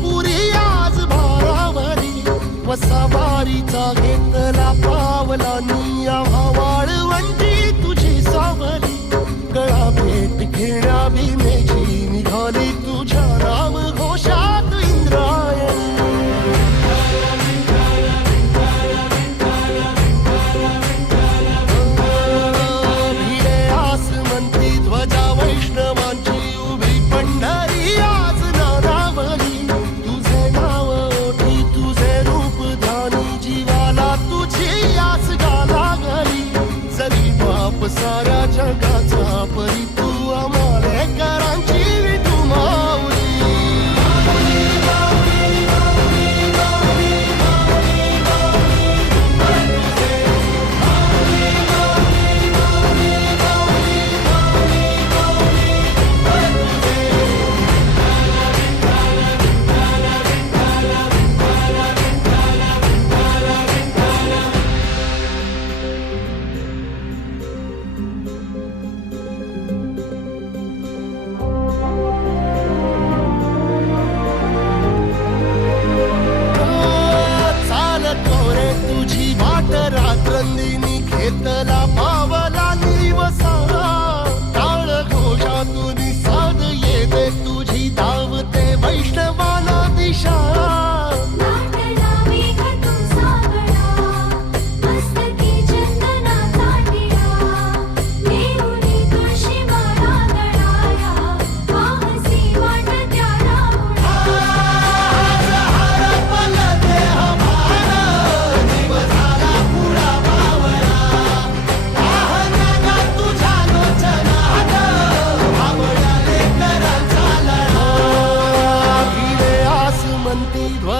पुरी आज भारावरी व सवारीचा घेतर Esta